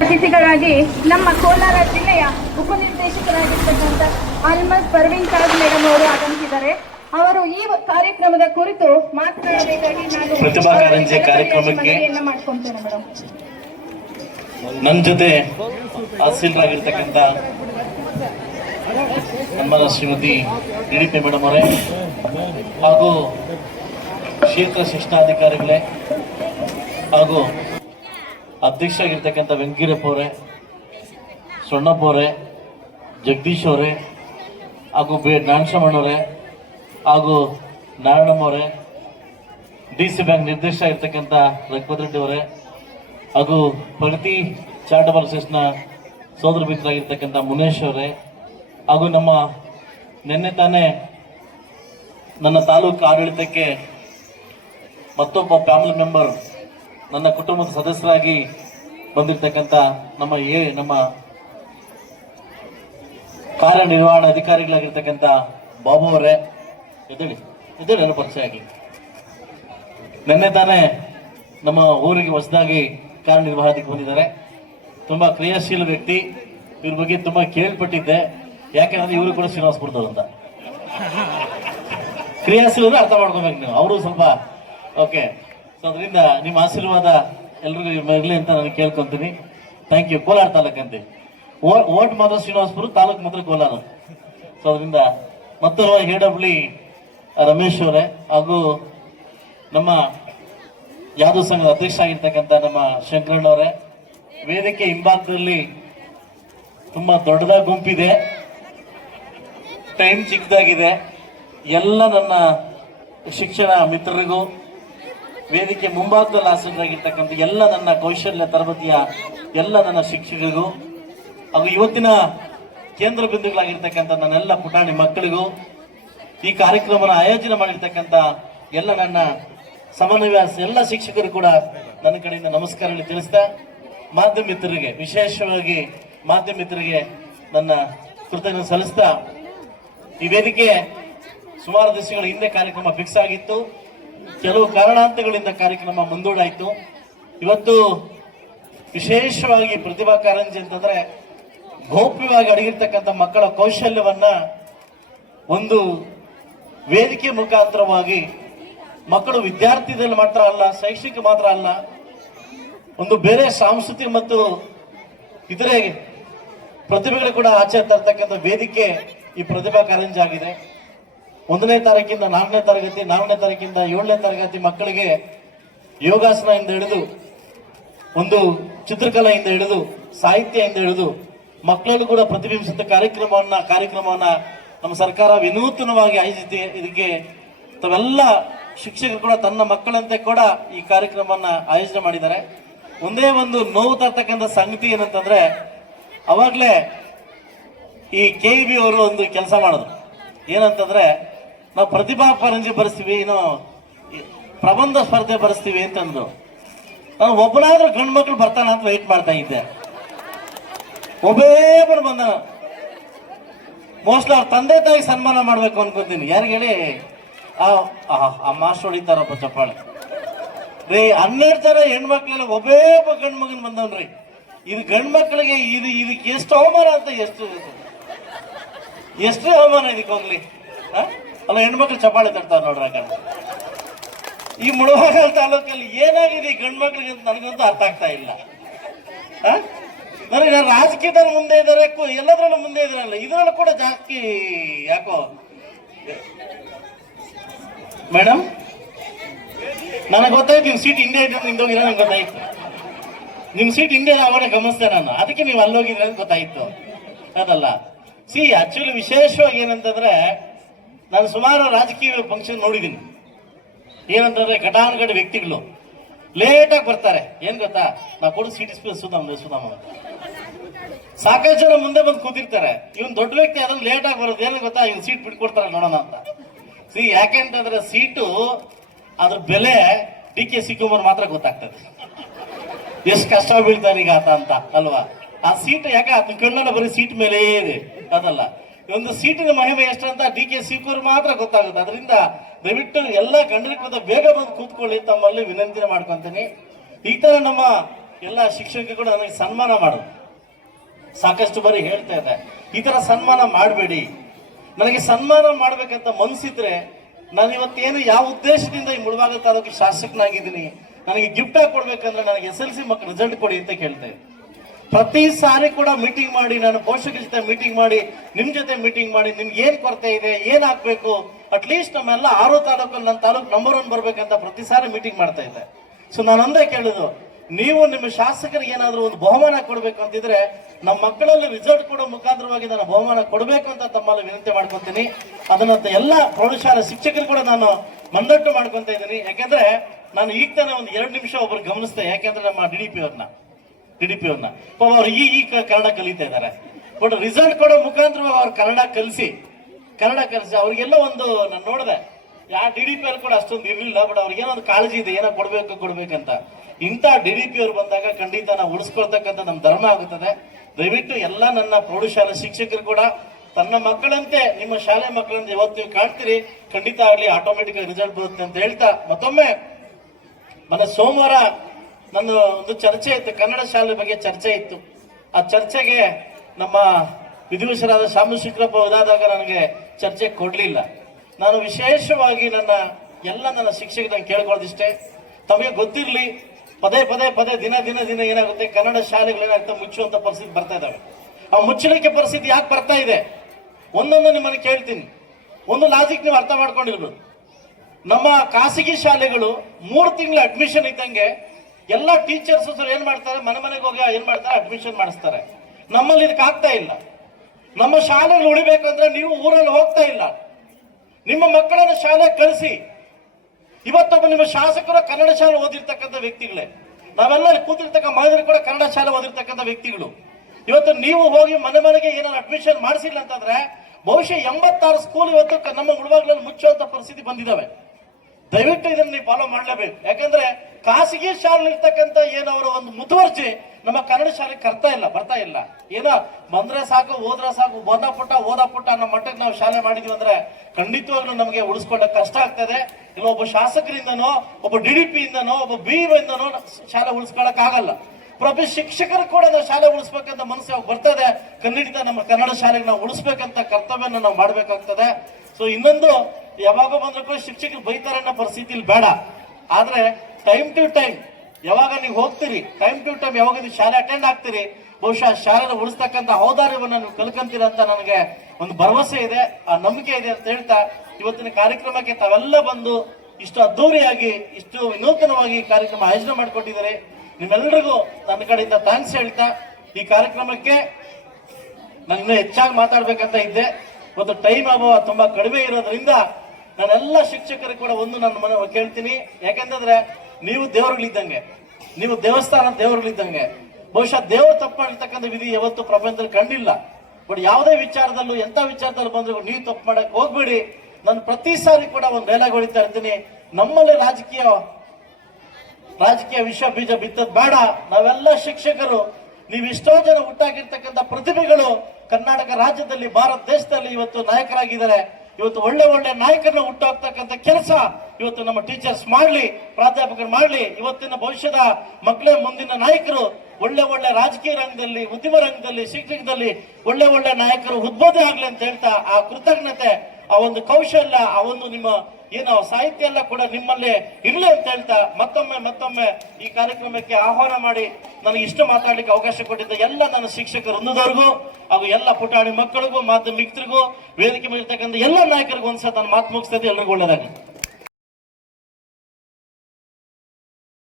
ಅತಿಥಿಗಳಾಗಿ ನಮ್ಮ ಕೋಲಾರ ಜಿಲ್ಲೆಯ ಉಪನಿರ್ದೇಶಕರಾಗಿರ್ತಕ್ಕಂಥ ಅಲ್ಮಸ್ ಪರ್ವಿನ್ ಕಾಜ್ ಮೇಡಮ್ ಅವರು ಆಗಮಿಸಿದ್ದಾರೆ. ಅವರು ಈ ಕಾರ್ಯಕ್ರಮದ ಕುರಿತು ಮಾತನಾಡಬೇಕಾಗಿ ನಾನು ಪ್ರತಿಭಾ ಕಾರಂಜಿ ಕಾರ್ಯಕ್ರಮಕ್ಕೆ ಮನವಿಯನ್ನ ಮಾಡ್ಕೊಂತೇನೆ ಮೇಡಮ್ ನನ್ನ ಜೊತೆ ಹಾಸ್ಯರಾಗಿರ್ತಕ್ಕಂಥ ನಮ್ಮ ಶ್ರೀಮತಿ ಡಿಡಿಪಿ ಮೇಡಮ್ ಅವರೇ ಹಾಗೂ ಕ್ಷೇತ್ರ ಶಿಷ್ಟಾಧಿಕಾರಿಗಳೇ ಹಾಗೂ ಅಧ್ಯಕ್ಷ ಆಗಿರ್ತಕ್ಕಂಥ ವೆಂಕೀರಪ್ಪ ಅವರೇ, ಸೊಣ್ಣಪ್ಪ ಅವರೇ, ಜಗದೀಶ್ ಅವರೇ, ಹಾಗೂ ಬಿ ನಾರಾಯಣಸ್ವಾಮಣ್ಣವರೇ ಹಾಗೂ ನಾರಾಯಣಮ್ಮ ಅವರೇ, ಡಿ ಸಿ ಬ್ಯಾಂಕ್ ನಿರ್ದೇಶಕ ಇರ್ತಕ್ಕಂಥ ರಘುಪತ್ ರೆಡ್ಡಿ ಅವರೇ, ಹಾಗೂ ಪ್ರಗತಿ ಚಾರಿಟಬಲ್ ಟ್ರಸ್ಟ್ನ ಸೋದರ ಮಿತ್ರರಾಗಿರ್ತಕ್ಕಂಥ ಮುನೇಶ್ ಅವರೇ, ಹಾಗೂ ನಮ್ಮ ನಿನ್ನೆ ತಾನೇ ನನ್ನ ತಾಲೂಕು ಆಡಳಿತಕ್ಕೆ ಮತ್ತೊಬ್ಬ ಫ್ಯಾಮಿಲಿ ಮೆಂಬರ್ ನನ್ನ ಕುಟುಂಬದ ಸದಸ್ಯರಾಗಿ ಬಂದಿರತಕ್ಕಂಥ ನಮ್ಮ ಏ ನಮ್ಮ ಕಾರ್ಯನಿರ್ವಹಣಾ ಅಧಿಕಾರಿಗಳಾಗಿರ್ತಕ್ಕಂಥ ಬಾಬು ಅವರೇ. ಎದ್ದೇಳಿ ಎದ್ದೇಳಿ ನನ್ನ ಪರಿಚಯ ಆಗಿ ನಿನ್ನೆ ತಾನೇ ನಮ್ಮ ಊರಿಗೆ ಹೊಸದಾಗಿ ಕಾರ್ಯನಿರ್ವಾಹಕರಿಗೆ ಬಂದಿದ್ದಾರೆ. ತುಂಬ ಕ್ರಿಯಾಶೀಲ ವ್ಯಕ್ತಿ. ಇವ್ರ ಬಗ್ಗೆ ತುಂಬ ಕೇಳ್ಪಟ್ಟಿದ್ದೆ. ಯಾಕೆಂದ್ರೆ ಇವರು ಕೂಡ ಶ್ರೀನಿವಾಸ ಅಂತ. ಕ್ರಿಯಾಶೀಲ ಅರ್ಥ ಮಾಡ್ಕೋಬೇಕು ನೀವು. ಅವರು ಸ್ವಲ್ಪ ಓಕೆ ಸೊ ಅದರಿಂದ ನಿಮ್ಮ ಆಶೀರ್ವಾದ ಎಲ್ರಿಗೂ ಇರಲಿ ಅಂತ ನಾನು ಕೇಳ್ಕೊತೀನಿ. ಥ್ಯಾಂಕ್ ಯು ಕೋಲಾರ ತಾಲೂಕಂತೆ ಓಟ್ ಮಾತ್ರ ಶ್ರೀನಿವಾಸಪುರ ತಾಲೂಕು ಮಾತ್ರ ಕೋಲಾರ. ಸೊ ಅದರಿಂದ ಮತ್ತೊಬ್ಬ ಹೇಡಬ್ಳಿ ರಮೇಶ್ ಅವರೇ ಹಾಗೂ ನಮ್ಮ ಯಾದವ್ ಸಂಘದ ಅಧ್ಯಕ್ಷ ಆಗಿರ್ತಕ್ಕಂಥ ನಮ್ಮ ಶಂಕರಣ್ಣ ಅವರೇ. ವೇದಿಕೆ ಹಿಂಭಾಗದಲ್ಲಿ ತುಂಬ ದೊಡ್ಡದಾಗಿ ಗುಂಪಿದೆ. ಟೈಮ್ ಚಿಕ್ಕದಾಗಿದೆ. ಎಲ್ಲ ನನ್ನ ಶಿಕ್ಷಣ ಮಿತ್ರರಿಗೂ ವೇದಿಕೆ ಮುಂಭಾಗದಲ್ಲಿ ಆಸೀನರಾಗಿರ್ತಕ್ಕಂಥ ಎಲ್ಲ ನನ್ನ ಕೌಶಲ್ಯ, ತರಬೇತಿಯ ಎಲ್ಲ ನನ್ನ ಶಿಕ್ಷಕರಿಗೂ ಹಾಗೂ ಇವತ್ತಿನ ಕೇಂದ್ರ ಬಿಂದುಗಳಾಗಿರ್ತಕ್ಕಂಥ ನನ್ನೆಲ್ಲ ಪುಟಾಣಿ ಮಕ್ಕಳಿಗೂ ಈ ಕಾರ್ಯಕ್ರಮನ ಆಯೋಜನೆ ಮಾಡಿರ್ತಕ್ಕಂಥ ಎಲ್ಲ ನನ್ನ ಸಮನ್ವಯ ಎಲ್ಲ ಶಿಕ್ಷಕರು ಕೂಡ ನನ್ನ ಕಡೆಯಿಂದ ನಮಸ್ಕಾರಗಳು ತಿಳಿಸ್ತಾ ಮಾಧ್ಯಮ ಮಿತ್ರರಿಗೆ ವಿಶೇಷವಾಗಿ ಮಾಧ್ಯಮ ಮಿತ್ರರಿಗೆ ನನ್ನ ಕೃತಜ್ಞ ಸಲ್ಲಿಸ್ತಾ, ಈ ವೇದಿಕೆ ಸುಮಾರು ದಿವಸಗಳ ಹಿಂದೆ ಕಾರ್ಯಕ್ರಮ ಫಿಕ್ಸ್ ಆಗಿತ್ತು. ಕೆಲವು ಕಾರಣಾಂತಗಳಿಂದ ಕಾರ್ಯಕ್ರಮ ಮುಂದೂಡಾಯಿತು. ಇವತ್ತು ವಿಶೇಷವಾಗಿ ಪ್ರತಿಭಾ ಕಾರಂಜಿ ಅಂತಂದ್ರೆ ಗೌಪ್ಯವಾಗಿ ಅಡಗಿರ್ತಕ್ಕಂಥ ಮಕ್ಕಳ ಕೌಶಲ್ಯವನ್ನ ಒಂದು ವೇದಿಕೆ ಮುಖಾಂತರವಾಗಿ ಮಕ್ಕಳು ವಿದ್ಯಾರ್ಥಿದಲ್ಲಿ ಮಾತ್ರ ಅಲ್ಲ, ಶೈಕ್ಷಣಿಕ ಮಾತ್ರ ಅಲ್ಲ, ಒಂದು ಬೇರೆ ಸಾಂಸ್ಕೃತಿಕ ಮತ್ತು ಇತರೆ ಪ್ರತಿಭೆಗಳು ಕೂಡ ಆಚೆ ತರ್ತಕ್ಕಂಥ ವೇದಿಕೆ ಈ ಪ್ರತಿಭಾ ಕಾರಂಜಿ ಆಗಿದೆ. ಒಂದನೇ ತಾರೀಕಿಂದ ನಾಲ್ಕನೇ ತರಗತಿ, ನಾಲ್ಕನೇ ತಾರೀಕಿಂದ ಏಳನೇ ತರಗತಿ ಮಕ್ಕಳಿಗೆ ಯೋಗಾಸನದಿಂದ ಹಿಡಿದು, ಒಂದು ಚಿತ್ರಕಲೆಯಿಂದ ಹಿಡಿದು, ಸಾಹಿತ್ಯದಿಂದ ಹಿಡಿದು ಮಕ್ಕಳಲ್ಲೂ ಕೂಡ ಪ್ರತಿಬಿಂಬಿಸಿದ ಕಾರ್ಯಕ್ರಮವನ್ನ ಕಾರ್ಯಕ್ರಮವನ್ನ ನಮ್ಮ ಸರ್ಕಾರ ವಿನೂತನವಾಗಿ ಆಯೋಜಿಸಿ, ಇದಕ್ಕೆ ತಾವೆಲ್ಲ ಶಿಕ್ಷಕರು ಕೂಡ ತನ್ನ ಮಕ್ಕಳಂತೆ ಕೂಡ ಈ ಕಾರ್ಯಕ್ರಮವನ್ನ ಆಯೋಜನೆ ಮಾಡಿದ್ದಾರೆ. ಒಂದೇ ಒಂದು ನೋವು ತರ್ತಕ್ಕಂಥ ಸಂಗತಿ ಏನಂತಂದ್ರೆ, ಅವಾಗ್ಲೇ ಈ ಕೆ ಬಿ ಅವರು ಒಂದು ಕೆಲಸ ಮಾಡಿದ್ರು. ಏನಂತಂದ್ರೆ ನಾವು ಪ್ರತಿಭಾ ಪರಂಜಿ ಬರೆಸ್ತೀವಿ, ಏನೋ ಪ್ರಬಂಧ ಸ್ಪರ್ಧೆ ಬರೆಸ್ತೀವಿ ಅಂತಂದು ನಾನು ಒಬ್ಬನಾದ್ರೂ ಗಂಡು ಮಕ್ಳು ಬರ್ತಾನ ಅಂತ ವೆಯ್ಟ್ ಮಾಡ್ತಾ ಇದ್ದೆ. ಒಬ್ಬೇ ಬಂದ. ಮೋಸ್ಟ್ಲಿ ಅವ್ರ ತಂದೆ ತಾಯಿ ಸನ್ಮಾನ ಮಾಡ್ಬೇಕು ಅನ್ಕೋತೀನಿ. ಯಾರಿಗೆ ಹೇಳಿ? ಆ ಮಾಸ್ಟ್ ಆ ಮಾಸ್ಟರ್ ಹೊಡಿತಾರಪ್ಪ ಚಪ್ಪಾಳೆ. ರೀ, ಹನ್ನೆರಡು ತರ ಹೆಣ್ಮಕ್ಳೆಲ್ಲ ಒಬ್ಬೇ ಒಬ್ಬ ಗಂಡು ಮಗನ್ ಬಂದವನ್ರಿ. ಇದು ಗಂಡು ಮಕ್ಕಳಿಗೆ ಇದು, ಇದಕ್ಕೆ ಎಷ್ಟು ಅವಮಾನ ಅಂತ ಎಷ್ಟು ಎಷ್ಟು ಅವಮಾನ ಇದಕ್ಕೆ ಹೋಗ್ಲಿ? ಅಲ್ಲ, ಹೆಣ್ಮಕ್ಳು ಚಪಾಳೆ ತರ್ತಾರೆ ನೋಡ್ರಿ ಆ ಈ ಮುಳುವಾಗಲ್ ತಾಲೂಕಲ್ಲಿ ಏನಾಗಿದೆ ಈ ಗಂಡು ಮಕ್ಳಿಗೆ ಅಂತ ನನಗಂತೂ ಅರ್ಥ ಆಗ್ತಾ ಇಲ್ಲ? ನನಗೆ ನಾನು ರಾಜಕೀಯದಲ್ಲಿ ಮುಂದೆ ಇದ್ದಾರೆ ಎಲ್ಲದರಲ್ಲೂ ಮುಂದೆ ಇದ್ರಲ್ಲ ಇದರಲ್ಲೂ ಕೂಡ ಜಾಸ್ತಿ ಯಾಕೋ? ಮೇಡಮ್ ನನಗೆ ಗೊತ್ತಾಯ್ತು, ನಿಮ್ ಸೀಟ್ ಹಿಂದೆ ನಿಮ್ದು ಹೋಗಿರೋ ನಂಗೆ ಗೊತ್ತಾಯ್ತು. ನಿಮ್ ಸೀಟ್ ಹಿಂದೆ ಅವಾಗಲೇ ಗಮನಿಸ್ದೆ ನಾನು. ಅದಕ್ಕೆ ನೀವು ಅಲ್ಲೋಗಿದ್ರೆ ಅಂತ ಗೊತ್ತಾಯ್ತು. ಅದಲ್ಲ. ಸಿ ಆಕ್ಚುಲಿ ವಿಶೇಷವಾಗಿ ಏನಂತಂದ್ರೆ ನಾನು ಸುಮಾರು ರಾಜಕೀಯ ಫಂಕ್ಷನ್ ನೋಡಿದ್ದೀನಿ. ಏನಂತಂದ್ರೆ ಘಟಾನುಘಟ ವ್ಯಕ್ತಿಗಳು. ಲೇಟಾಗಿ ಬರ್ತಾರೆ. ಏನ್ ಗೊತ್ತಾ? ನಾ ಕೊಡು ಸೀಟ್ ಸುಧಾಮ ಸಾಕಷ್ಟು ಜನ ಮುಂದೆ ಬಂದು ಕೂತಿರ್ತಾರೆ. ಇವನ್ ದೊಡ್ಡ ವ್ಯಕ್ತಿ ಅದನ್ನ ಲೇಟ್ ಆಗಿ ಬರೋದು. ಏನು ಗೊತ್ತಾ? ಇವ್ನು ಸೀಟ್ ಬಿಟ್ಕೊಡ್ತಾರೆ ನೋಡೋಣ ಅಂತ. ಸಿ ಯಾಕೆ ಅಂತಂದ್ರೆ ಸೀಟು ಅದ್ರ ಬೆಲೆ ಡಿ ಕೆ ಶಿವಕುಮಾರ್ ಮಾತ್ರ ಗೊತ್ತಾಗ್ತದೆ. ಎಷ್ಟು ಕಷ್ಟ ಬೀಳ್ತಾರೆ ಈಗ ಆತ ಅಂತ, ಅಲ್ವಾ? ಆ ಸೀಟ್ ಯಾಕೆ? ಕಣ್ಣಲ್ಲ ಬರೀ ಸೀಟ್ ಮೇಲೆ ಇದೆ. ಅದಲ್ಲ. ಒಂದು ಸೀಟಿನ ಮಹಿಮೆ ಎಷ್ಟು ಅಂತ ಡಿ ಕೆ ಶಿವಕುಮಾರ್ ಮಾತ್ರ ಗೊತ್ತಾಗುತ್ತೆ. ಅದರಿಂದ ದಯವಿಟ್ಟು ಎಲ್ಲ ಗಂಡರಿಗಿಂತ ಬೇಗ ಬಂದು ಕೂತ್ಕೊಳ್ಳಿ, ತಮ್ಮಲ್ಲಿ ವಿನಂತಿ ಮಾಡ್ಕೊಂತೀನಿ. ಈ ತರ ನಮ್ಮ ಎಲ್ಲ ಶಿಕ್ಷಕರು ನನಗೆ ಸನ್ಮಾನ ಮಾಡು ಸಾಕಷ್ಟು ಬಾರಿ ಹೇಳ್ತಾ ಇದ್ದೆ. ಈ ತರ ಸನ್ಮಾನ ಮಾಡಬೇಡಿ. ನನಗೆ ಸನ್ಮಾನ ಮಾಡ್ಬೇಕಂತ ಮನ್ಸಿದ್ರೆ ನಾನು ಇವತ್ತೇನು ಯಾವ ಉದ್ದೇಶದಿಂದ ಈ ಮುಳಬಾಗ ತಾಲೂಕು ಶಾಸಕನಾಗಿದ್ದೀನಿ, ನನಗೆ ಗಿಫ್ಟ್ ಆಗಿ ಕೊಡ್ಬೇಕಂದ್ರೆ ನನಗೆ ಎಸ್ ಎಲ್ ಸಿ ಮಕ್ಕಳು ರಿಸಲ್ಟ್ ಕೊಡಿ ಅಂತ ಕೇಳ್ತಾ ಪ್ರತಿ ಸಾರಿ ಕೂಡ ಮೀಟಿಂಗ್ ಮಾಡಿ, ನಾನು ಪೋಷಕರ ಜೊತೆ ಮೀಟಿಂಗ್ ಮಾಡಿ, ನಿಮ್ ಜೊತೆ ಮೀಟಿಂಗ್ ಮಾಡಿ, ನಿಮ್ಗೆ ಏನ್ ಕೊರತೆ ಇದೆ, ಏನ್ ಅಟ್ ಅಟ್ಲೀಸ್ಟ್ ನಮ್ಮೆಲ್ಲ ಆರೋ ತಾಲೂಕಲ್ಲಿ ನನ್ನ ತಾಲೂಕು ನಂಬರ್ ಒನ್ ಬರ್ಬೇಕಂತ ಪ್ರತಿ ಸಾರಿ ಮೀಟಿಂಗ್ ಮಾಡ್ತಾ ಇದ್ದೆ. ಸೊ ನಾನು ಒಂದೇ ಕೇಳುದು, ನೀವು ನಿಮ್ಮ ಶಾಸಕರಿಗೆ ಏನಾದರೂ ಒಂದು ಬಹುಮಾನ ಕೊಡಬೇಕು ಅಂತಿದ್ರೆ, ನಮ್ಮ ಮಕ್ಕಳಲ್ಲಿ ರಿಸಲ್ಟ್ ಕೊಡೋ ಮುಖಾಂತರವಾಗಿ ನಾನು ಬಹುಮಾನ ಕೊಡಬೇಕು ಅಂತ ತಮ್ಮಲ್ಲಿ ವಿನಂತಿ ಮಾಡ್ಕೊತೀನಿ. ಅದನ್ನ ಎಲ್ಲ ಪ್ರೌಢಶಾಲಾ ಶಿಕ್ಷಕರು ಕೂಡ ನಾನು ಮಂದಟ್ಟು ಮಾಡ್ಕೊತಾ ಇದ್ದೀನಿ. ಯಾಕೆಂದ್ರೆ, ನಾನು ಈಗ ತಾನೇ ಒಂದು ಎರಡು ನಿಮಿಷ ಒಬ್ರು ಗಮನಿಸ್ದೆ, ಯಾಕೆಂದ್ರೆ ನಮ್ಮ ಡಿ ಡಿ ಪಿ ಅವ್ರನ್ನ. ಅವ್ರನ್ನ. ಪಾಪ ಅವ್ರು ಈ ಈ ಕನ್ನಡ ಕಲಿತಾ ಇದ್ದಾರೆ. ಬಟ್ ರಿಸಲ್ಟ್ ಕೊಡೋ ಮುಖಾಂತರ ಅವ್ರು ಕನ್ನಡ ಕಲಿಸಿ. ಕನ್ನಡ ಕಲಿಸಿ. ಅವ್ರಿಗೆಲ್ಲ ಒಂದು ನಾನು ನೋಡಿದೆ. ಯಾವ ಡಿ ಡಿ ಪಿ ಅವ್ರು ಕೂಡ ಅಷ್ಟೊಂದು ಇರಲಿಲ್ಲ ಬಟ್ ಅವ್ರಿಗೆ ಏನೋ ಒಂದು ಕಾಳಜಿ ಇದೆ. ಏನೋ ಕೊಡ್ಬೇಕು, ಕೊಡ್ಬೇಕಂತ. ಇಂಥ ಡಿ ಡಿ ಪಿ ಅವ್ರು ಬಂದಾಗ ಖಂಡಿತ ನಾವು ಉಳಿಸ್ಕೊಳ್ತಕ್ಕಂಥ ನಮ್ಮ ಧರ್ಮ ಆಗುತ್ತದೆ. ದಯವಿಟ್ಟು ಎಲ್ಲ ನನ್ನ ಪ್ರೌಢಶಾಲೆ ಶಿಕ್ಷಕರು ಕೂಡ, ತನ್ನ ಮಕ್ಕಳಂತೆ, ನಿಮ್ಮ ಶಾಲೆ ಮಕ್ಕಳಂತೆ ಇವತ್ತು ನೀವು ಕಾಣ್ತೀರಿ, ಖಂಡಿತ ಆಗಲಿ ಆಟೋಮೆಟಿಕ್ ರಿಸಲ್ಟ್ ಬರುತ್ತೆ ಅಂತ ಹೇಳ್ತಾ ಮತ್ತೊಮ್ಮೆ ಮನೆ ಸೋಮವಾರ ನನ್ನ ಒಂದು ಚರ್ಚೆ ಇತ್ತು, ಕನ್ನಡ ಶಾಲೆ ಬಗ್ಗೆ ಚರ್ಚೆ ಇತ್ತು. ಆ ಚರ್ಚೆಗೆ ನಮ್ಮ ವಿಧಿವಶರಾದ ಶಾಮು ಶಿಕ್ರಪ್ಪ ಹೋದಾದಾಗ ನನಗೆ ಚರ್ಚೆ ಕೊಡಲಿಲ್ಲ. ನಾನು ವಿಶೇಷವಾಗಿ ನನ್ನ, ಎಲ್ಲ ನನ್ನ ಶಿಕ್ಷಕ ನಾನು ಕೇಳ್ಕೊಳ್ಳೋದಿಷ್ಟೇ. ತಮಗೆ ಗೊತ್ತಿರಲಿ, ಪದೇ ಪದೇ ಪದೇ ದಿನ ದಿನ ದಿನ ಏನಾಗುತ್ತೆ, ಕನ್ನಡ ಶಾಲೆಗಳು ಮುಚ್ಚುವಂಥ ಪರಿಸ್ಥಿತಿ ಬರ್ತಾ ಇದ್ದಾವೆ ಆ ಮುಚ್ಚಲಿಕ್ಕೆ ಪರಿಸ್ಥಿತಿ ಯಾಕೆ ಬರ್ತಾ ಇದೆ? ಒಂದೊಂದು ನಿಮ್ಮನ್ನು ಕೇಳ್ತೀನಿ. ಒಂದು ಲಾಜಿಕ್ ನೀವು ಅರ್ಥ ಮಾಡ್ಕೊಂಡಿರ್ಬೋದು. ನಮ್ಮ ಖಾಸಗಿ ಶಾಲೆಗಳು ಮೂರು ತಿಂಗಳ ಅಡ್ಮಿಷನ್ ಇದ್ದಂಗೆ ಎಲ್ಲ ಟೀಚರ್ಸ್ ಏನ್ ಮಾಡ್ತಾರೆ? ಮನೆ ಮನೆಗೆ ಹೋಗಿ ಏನ್ ಮಾಡ್ತಾರೆ? ಅಡ್ಮಿಷನ್ ಮಾಡಿಸ್ತಾರೆ. ನಮ್ಮಲ್ಲಿ ಇದಕ್ಕೆ ಆಗ್ತಾ ಇಲ್ಲ. ನಮ್ಮ ಶಾಲೆಯಲ್ಲಿ ಉಳಿಬೇಕಂದ್ರೆ ನೀವು ಊರಲ್ಲಿ ಹೋಗ್ತಾ ಇಲ್ಲ. ನಿಮ್ಮ ಮಕ್ಕಳನ್ನ ಶಾಲೆ ಕಲಿಸಿ ಇವತ್ತೊಬ್ಬ ನಿಮ್ಮ ಶಾಸಕರು ಕನ್ನಡ ಶಾಲೆ ಓದಿರ್ತಕ್ಕಂಥ ವ್ಯಕ್ತಿಗಳೇ. ನಾವೆಲ್ಲ ಕೂತಿರ್ತಕ್ಕ ಮಹಿಳೆಯರು ಕೂಡ ಕನ್ನಡ ಶಾಲೆ ಓದಿರ್ತಕ್ಕಂಥ ವ್ಯಕ್ತಿಗಳು. ಇವತ್ತು ನೀವು ಹೋಗಿ ಮನೆ ಮನೆಗೆ ಏನಾದ್ರು ಅಡ್ಮಿಷನ್ ಮಾಡಿಸಿಲ್ಲ ಅಂತಂದ್ರೆ ಬಹುಶಃ ಎಂಬತ್ತಾರು ಸ್ಕೂಲ್ ಇವತ್ತು ನಮ್ಮ ಮುಳುವಾಗ್ಲಲ್ಲಿ ಮುಚ್ಚುವಂತ ಪರಿಸ್ಥಿತಿ ಬಂದಿದ್ದಾವೆ ದಯವಿಟ್ಟು ಇದನ್ನ ನೀವು ಫಾಲೋ ಮಾಡಲೇಬೇಕು. ಯಾಕಂದ್ರೆ ಖಾಸಗಿ ಶಾಲೆ ಇರ್ತಕ್ಕಂಥ ಅವರ ಒಂದು ಮುತುವರ್ಜಿ ನಮ್ಮ ಕನ್ನಡ ಶಾಲೆಗೆ ಕರ್ತಾ ಇಲ್ಲ, ಬರ್ತಾ ಇಲ್ಲ. ಏನೋ ಬಂದ್ರೆ ಸಾಕು, ಹೋದ್ರೆ ಸಾಕು ಓದ ಪುಟ್ಟ ಓದ ಪುಟ್ಟ ನಮ್ಮ ಮಟ್ಟಕ್ಕೆ ನಾವು ಶಾಲೆ ಮಾಡಿದ್ವಿ ಅಂದ್ರೆ ಖಂಡಿತವಾಗ್ಲೂ ನಮಗೆ ಉಳಿಸ್ಕೊಂಡ ಕಷ್ಟ ಆಗ್ತದೆ. ಇಲ್ಲ, ಒಬ್ಬ ಶಾಸಕರಿಂದನೋ, ಒಬ್ಬ ಡಿ ಡಿ ಪಿ ಇಂದನೋ ಒಬ್ಬ ಬಿ ಇಂದನೋ ಶಾಲೆ ಉಳಿಸ್ಕೊಳಕ್ ಆಗಲ್ಲ. ಪ್ರತಿ ಶಿಕ್ಷಕರು ಕೂಡ ನಾವು ಶಾಲೆ ಉಳಿಸ್ಬೇಕಂತ ಮನಸ್ಸು ಯಾವಾಗ ಬರ್ತದೆ, ಖಂಡಿತ ನಮ್ಮ ಕನ್ನಡ ಶಾಲೆಗೆ ನಾವು ಉಳಿಸ್ಬೇಕಂತ ಕರ್ತವ್ಯನ ನಾವು ಮಾಡ್ಬೇಕಾಗ್ತದೆ. ಸೊ ಇನ್ನೊಂದು, ಯಾವಾಗ ಬಂದ್ರೆ ಕೂಡ ಶಿಕ್ಷಕರು ಬೈತಾರೆ ಅನ್ನೋ ಪರಿಸ್ಥಿತಿ ಬೇಡ. ಆದ್ರೆ ಟೈಮ್ ಟು ಟೈಮ್ ಯಾವಾಗ ನೀವು ಹೋಗ್ತೀರಿ? ಟೈಮ್ ಟು ಟೈಮ್ ಯಾವಾಗ ನೀವು ಶಾಲೆ ಅಟೆಂಡ್ ಆಗ್ತೀರಿ? ಬಹುಶಃ ಶಾಲೆನ ಉಳಿಸ್ತಕ್ಕಂಥ ಔದಾರ್ಯವನ್ನ ನೀವು ಕಲ್ಕಂತೀರ ಅಂತ ನನಗೆ ಒಂದು ಭರವಸೆ ಇದೆ, ಆ ನಂಬಿಕೆ ಇದೆ ಅಂತ ಹೇಳ್ತಾ ಇವತ್ತಿನ ಕಾರ್ಯಕ್ರಮಕ್ಕೆ ತಾವೆಲ್ಲ ಬಂದು ಇಷ್ಟು ಅದ್ದೂರಿಯಾಗಿ, ಇಷ್ಟು ವಿನೂತನವಾಗಿ ಕಾರ್ಯಕ್ರಮ ಆಯೋಜನೆ ಮಾಡಿಕೊಟ್ಟಿದ್ದಾರೆ. ನಿಮ್ಮೆಲ್ಲರಿಗೂ ನನ್ನ ಕಡೆಯಿಂದ ಥ್ಯಾಂಕ್ಸ್ ಹೇಳ್ತಾ ಈ ಕಾರ್ಯಕ್ರಮಕ್ಕೆ ನನ್ನ ಹೆಚ್ಚಾಗಿ ಮಾತಾಡ್ಬೇಕಂತ ಇದ್ದೆ. ಒಂದು ಟೈಮ್ ಅಭಾವ ತುಂಬಾ ಕಡಿಮೆ ಇರೋದ್ರಿಂದ ನಾನೆಲ್ಲ ಶಿಕ್ಷಕರು ಕೂಡ ಒಂದು ನನ್ನ ಮನೆ ಕೇಳ್ತೀನಿ. ಯಾಕಂತಂದ್ರೆ ನೀವು ದೇವರುಗಳಿದ್ದಂಗೆ, ನೀವು ದೇವಸ್ಥಾನ ದೇವರುಗಳಿದ್ದಂಗೆ, ಬಹುಶಃ ದೇವರು ತಪ್ಪು ಮಾಡಿರ್ತಕ್ಕಂಥ ವಿಧಿ ಯಾವತ್ತು ಪ್ರಪಂಚದಲ್ಲಿ ಕಂಡಿಲ್ಲ. ಬಟ್ ಯಾವುದೇ ವಿಚಾರದಲ್ಲೂ ಎಂತ ವಿಚಾರದಲ್ಲಿ ಬಂದ್ರು ನೀವು ತಪ್ಪು ಮಾಡಕ್ಕೆ ಹೋಗ್ಬೇಡಿ. ನಾನು ಪ್ರತಿ ಸಾರಿ ಕೂಡ ಒಂದು ಡೈಲಾಗ್ ಹೊಡಿತಾ ಇರ್ತೀನಿ. ನಮ್ಮಲ್ಲಿ ರಾಜಕೀಯ ರಾಜಕೀಯ ವಿಷ ಬೀಜ ಬಿತ್ತದ್ ಬೇಡ. ನಾವೆಲ್ಲ ಶಿಕ್ಷಕರು. ನೀವು ಇಷ್ಟೋ ಜನ ಹುಟ್ಟಾಗಿರ್ತಕ್ಕಂಥ ಪ್ರತಿಭೆಗಳು ಕರ್ನಾಟಕ ರಾಜ್ಯದಲ್ಲಿ, ಭಾರತ ದೇಶದಲ್ಲಿ ಇವತ್ತು ನಾಯಕರಾಗಿದ್ದಾರೆ. ಇವತ್ತು ಒಳ್ಳೆ ಒಳ್ಳೆ ನಾಯಕರನ್ನ ಹುಟ್ಟಾಗ್ತಕ್ಕಂಥ ಕೆಲಸ ಇವತ್ತು ನಮ್ಮ ಟೀಚರ್ಸ್ ಮಾಡ್ಲಿ, ಪ್ರಾಧ್ಯಾಪಕರು ಮಾಡ್ಲಿ, ಇವತ್ತಿನ ಭವಿಷ್ಯದ ಮಕ್ಕಳೇ ಮುಂದಿನ ನಾಯಕರು, ಒಳ್ಳೆ ಒಳ್ಳೆ ರಾಜಕೀಯ ರಂಗದಲ್ಲಿ, ಉದ್ಯಮ ರಂಗದಲ್ಲಿ ಶಿಕ್ಷಣದಲ್ಲಿ ಒಳ್ಳೆ ಒಳ್ಳೆ ನಾಯಕರು ಉದ್ಬೋಧನೆ ಆಗಲಿ ಅಂತ ಹೇಳ್ತಾ ಆ ಕೃತಜ್ಞತೆ, ಆ ಒಂದು ಕೌಶಲ್ಯ, ಆ ಒಂದು ನಿಮ್ಮ ಏನು ಸಾಹಿತ್ಯ ಎಲ್ಲ ಕೂಡ ನಿಮ್ಮಲ್ಲೇ ಇರಲಿ ಅಂತ ಹೇಳ್ತಾ ಮತ್ತೊಮ್ಮೆ ಮತ್ತೊಮ್ಮೆ ಈ ಕಾರ್ಯಕ್ರಮಕ್ಕೆ ಆಹ್ವಾನ ಮಾಡಿ ನನಗೆ ಇಷ್ಟು ಮಾತಾಡ್ಲಿಕ್ಕೆ ಅವಕಾಶ ಕೊಟ್ಟಿದ್ದ ಎಲ್ಲ ನನ್ನ ಶಿಕ್ಷಕರು, ವೃಂದದವ್ರಿಗೂ ಹಾಗೂ ಎಲ್ಲ ಪುಟಾಣಿ ಮಕ್ಕಳಿಗೂ, ಮಾಧ್ಯಮಿಕರಿಗೂ, ವೇದಿಕೆ ಮೇಲಿರ್ತಕ್ಕಂಥ ಎಲ್ಲ ನಾಯಕರಿಗೂ ಒಂದ್ಸಲ ನಾನು ಮಾತು ಮುಗಿಸ್ತದೆ ಎಲ್ರಿಗೂ ಒಳ್ಳೆಯದಾಗಲಿ.